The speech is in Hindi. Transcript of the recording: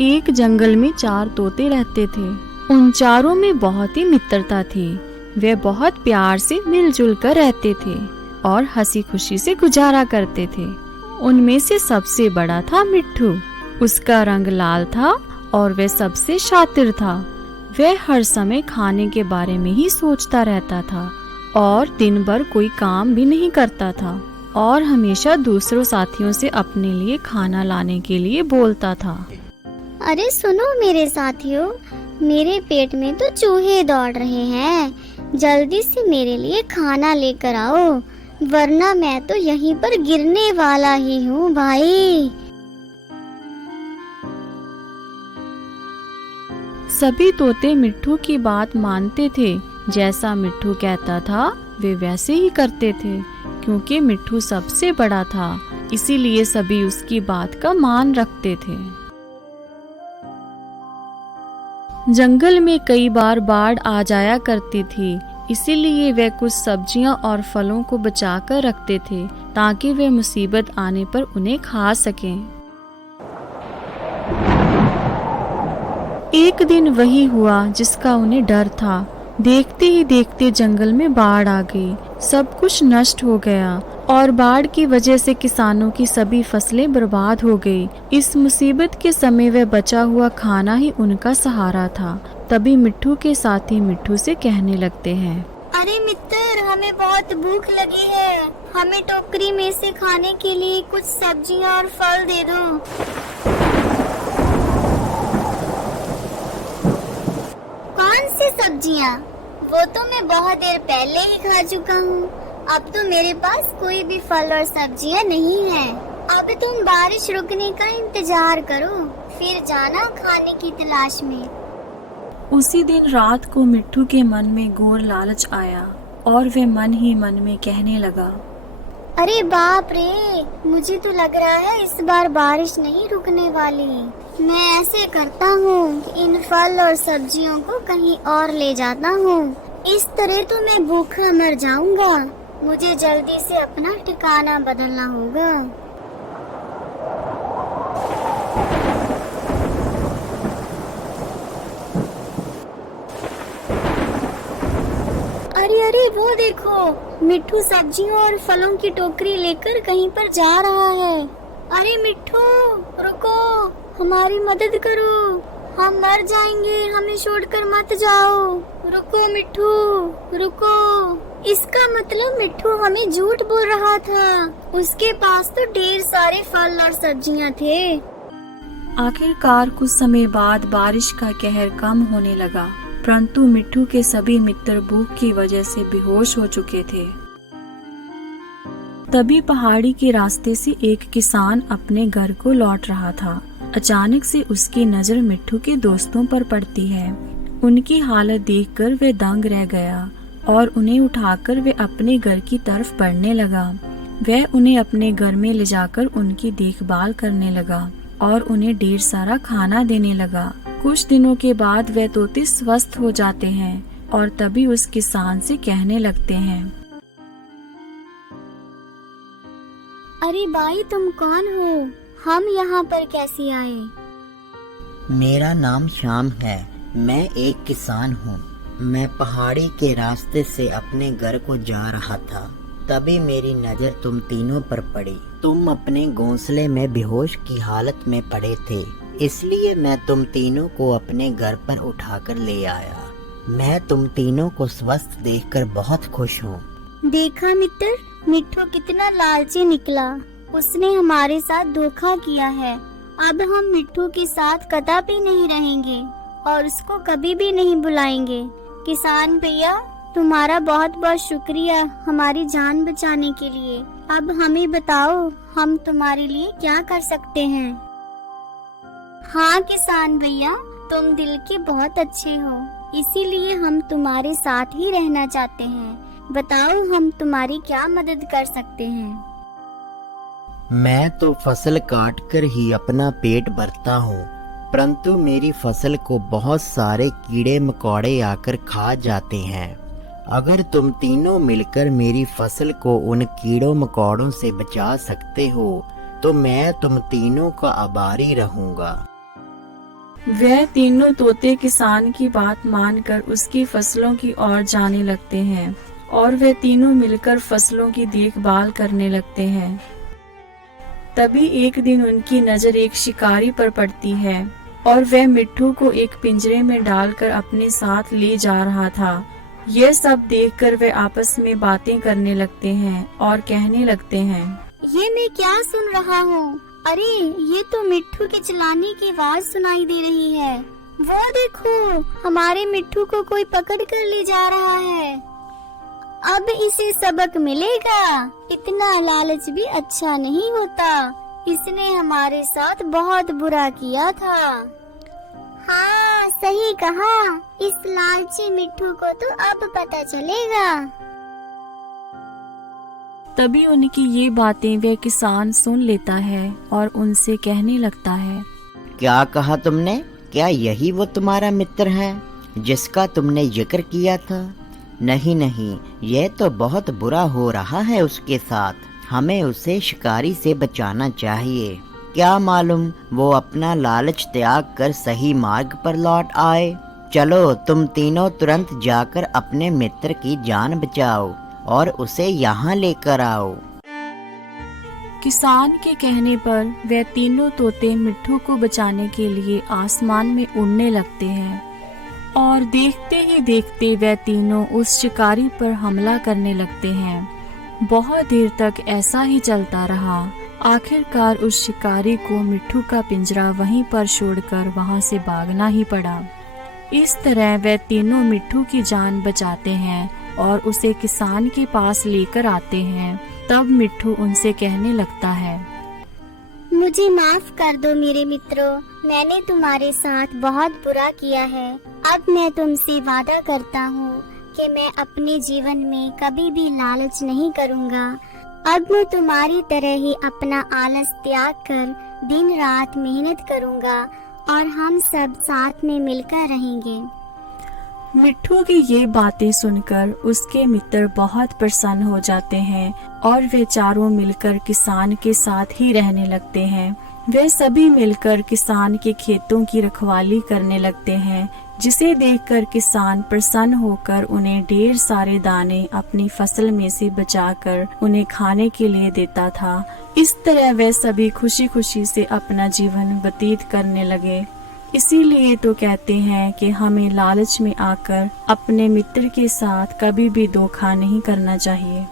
एक जंगल में 4 तोते रहते थे। उन चारों में बहुत ही मित्रता थी। वे बहुत प्यार से मिलजुल कर रहते थे और हंसी खुशी से गुजारा करते थे। उनमें से सबसे बड़ा था मिट्ठू। उसका रंग लाल था और वह सबसे शातिर था। वह हर समय खाने के बारे में ही सोचता रहता था और दिन भर कोई काम भी नहीं करता था और हमेशा दूसरों साथियों से अपने लिए खाना लाने के लिए बोलता था। अरे सुनो मेरे साथियों, मेरे पेट में तो चूहे दौड़ रहे हैं। जल्दी से मेरे लिए खाना लेकर आओ, वरना मैं तो यहीं पर गिरने वाला ही हूँ भाई। सभी तोते मिट्ठू की बात मानते थे। जैसा मिट्ठू कहता था वे वैसे ही करते थे। क्योंकि मिट्ठू सबसे बड़ा था, इसीलिए सभी उसकी बात का मान रखते थे। जंगल में कई बार बाढ़ आ जाया करती थी, इसीलिए वे कुछ सब्जियां और फलों को बचा कर रखते थे ताकि वे मुसीबत आने पर उन्हें खा सकें। एक दिन वही हुआ जिसका उन्हें डर था। देखते ही देखते जंगल में बाढ़ आ गई। सब कुछ नष्ट हो गया और बाढ़ की वजह से किसानों की सभी फसलें बर्बाद हो गई। इस मुसीबत के समय वह बचा हुआ खाना ही उनका सहारा था। तभी मिट्ठू के साथी मिट्ठू से कहने लगते हैं, अरे मित्र, हमें बहुत भूख लगी है। हमें टोकरी में से खाने के लिए कुछ सब्जियां और फल दे दो। कौन सी सब्जियां? वो तो मैं बहुत देर पहले ही खा चुका हूँ। अब तो मेरे पास कोई भी फल और सब्जियां नहीं है। अब तुम बारिश रुकने का इंतजार करो, फिर जाना खाने की तलाश में। उसी दिन रात को मिट्ठू के मन में घोर लालच आया और वह मन ही मन में कहने लगा, अरे बाप रे, मुझे तो लग रहा है इस बार बारिश नहीं रुकने वाली। मैं ऐसे करता हूँ कि इन फल और सब्जियों को कहीं और ले जाता हूँ। इस तरह तो मैं भूखा मर जाऊंगा। मुझे जल्दी से अपना ठिकाना बदलना होगा। अरे अरे, वो देखो, मिट्ठू सब्जियों और फलों की टोकरी लेकर कहीं पर जा रहा है। अरे मिट्ठू, रुको, हमारी मदद करो, हम मर जाएंगे, हमें छोड़कर मत जाओ। रुको मिट्ठू, रुको। इसका मतलब मिट्ठू हमें झूठ बोल रहा था। उसके पास तो ढेर सारे फल और सब्जियां थे। आखिरकार कुछ समय बाद बारिश का कहर कम होने लगा, परंतु मिट्ठू के सभी मित्र भूख की वजह से बेहोश हो चुके थे। तभी पहाड़ी के रास्ते से एक किसान अपने घर को लौट रहा था। अचानक से उसकी नजर मिट्ठू के दोस्तों पर पड़ती है। उनकी हालत देखकर वह दंग रह गया और उन्हें उठाकर वह अपने घर की तरफ बढ़ने लगा। वह उन्हें अपने घर में ले जाकर उनकी देखभाल करने लगा और उन्हें ढेर सारा खाना देने लगा। कुछ दिनों के बाद वह तोते स्वस्थ हो जाते हैं और तभी उस किसान से कहने लगते हैं, अरे भाई, तुम कौन हो? हम यहाँ पर कैसे आए? मेरा नाम श्याम है। मैं एक किसान हूँ। मैं पहाड़ी के रास्ते से अपने घर को जा रहा था। तभी मेरी नजर तुम तीनों पर पड़ी। तुम अपने घोंसले में बेहोश की हालत में पड़े थे, इसलिए मैं तुम तीनों को अपने घर पर उठाकर ले आया। मैं तुम तीनों को स्वस्थ देखकर बहुत खुश हूँ। देखा मित्र, मिट्ठू कितना लालची निकला। उसने हमारे साथ धोखा किया है। अब हम मिट्ठू के साथ कदापि नहीं रहेंगे और उसको कभी भी नहीं बुलाएंगे। किसान भैया, तुम्हारा बहुत बहुत शुक्रिया हमारी जान बचाने के लिए। अब हमें बताओ, हम तुम्हारे लिए क्या कर सकते हैं? हाँ किसान भैया, तुम दिल के बहुत अच्छे हो, इसीलिए हम तुम्हारे साथ ही रहना चाहते हैं। बताओ, हम तुम्हारी क्या मदद कर सकते हैं? मैं तो फसल काट कर ही अपना पेट भरता हूँ, परंतु मेरी फसल को बहुत सारे कीड़े मकोड़े आकर खा जाते हैं। अगर तुम तीनों मिलकर मेरी फसल को उन कीड़ों मकोड़ों से बचा सकते हो तो मैं तुम तीनों का आभारी रहूंगा। वह तीनों तोते किसान की बात मानकर उसकी फसलों की ओर जाने लगते हैं और वे तीनों मिलकर फसलों की देखभाल करने लगते हैं। तभी एक दिन उनकी नजर एक शिकारी पर पड़ती है और वह मिट्ठू को एक पिंजरे में डालकर अपने साथ ले जा रहा था। यह सब देखकर वे आपस में बातें करने लगते हैं और कहने लगते हैं, ये मैं क्या सुन रहा हूँ? अरे ये तो मिट्ठू के चिल्लाने की आवाज सुनाई दे रही है। वो देखो, हमारे मिट्ठू को कोई पकड़ कर ले जा रहा है। अब इसे सबक मिलेगा। इतना लालच भी अच्छा नहीं होता। इसने हमारे साथ बहुत बुरा किया था। हाँ, सही कहा। इस लालची मिट्ठू को तो अब पता चलेगा। तभी उनकी ये बातें वह किसान सुन लेता है और उनसे कहने लगता है, क्या कहा तुमने? क्या यही वो तुम्हारा मित्र है जिसका तुमने जिक्र किया था? नहीं नहीं, यह तो बहुत बुरा हो रहा है उसके साथ। हमें उसे शिकारी से बचाना चाहिए। क्या मालूम वो अपना लालच त्याग कर सही मार्ग पर लौट आए। चलो तुम तीनों तुरंत जाकर अपने मित्र की जान बचाओ और उसे यहाँ लेकर आओ। किसान के कहने पर वे तीनों तोते मिट्ठू को बचाने के लिए आसमान में उड़ने लगते हैं और देखते ही देखते वे तीनों उस शिकारी पर हमला करने लगते हैं। बहुत देर तक ऐसा ही चलता रहा। आखिरकार उस शिकारी को मिट्ठू का पिंजरा वहीं पर छोड़कर वहां से भागना ही पड़ा। इस तरह वे तीनों मिट्ठू की जान बचाते हैं और उसे किसान के पास लेकर आते हैं। तब मिट्ठू उनसे कहने लगता है, मुझे माफ कर दो मेरे मित्रों, मैंने तुम्हारे साथ बहुत बुरा किया है। अब मैं तुमसे वादा करता हूँ कि मैं अपने जीवन में कभी भी लालच नहीं करूँगा। अब मैं तुम्हारी तरह ही अपना आलस त्याग कर दिन रात मेहनत करूँगा और हम सब साथ में मिलकर रहेंगे। मिट्ठू की ये बातें सुनकर उसके मित्र बहुत प्रसन्न हो जाते हैं और वे चारों मिलकर किसान के साथ ही रहने लगते हैं। वे सभी मिलकर किसान के खेतों की रखवाली करने लगते हैं, जिसे देखकर किसान प्रसन्न होकर उन्हें ढेर सारे दाने अपनी फसल में से बचाकर उन्हें खाने के लिए देता था। इस तरह वे सभी खुशी खुशी से अपना जीवन व्यतीत करने लगे। इसीलिए तो कहते हैं कि हमें लालच में आकर अपने मित्र के साथ कभी भी धोखा नहीं करना चाहिए।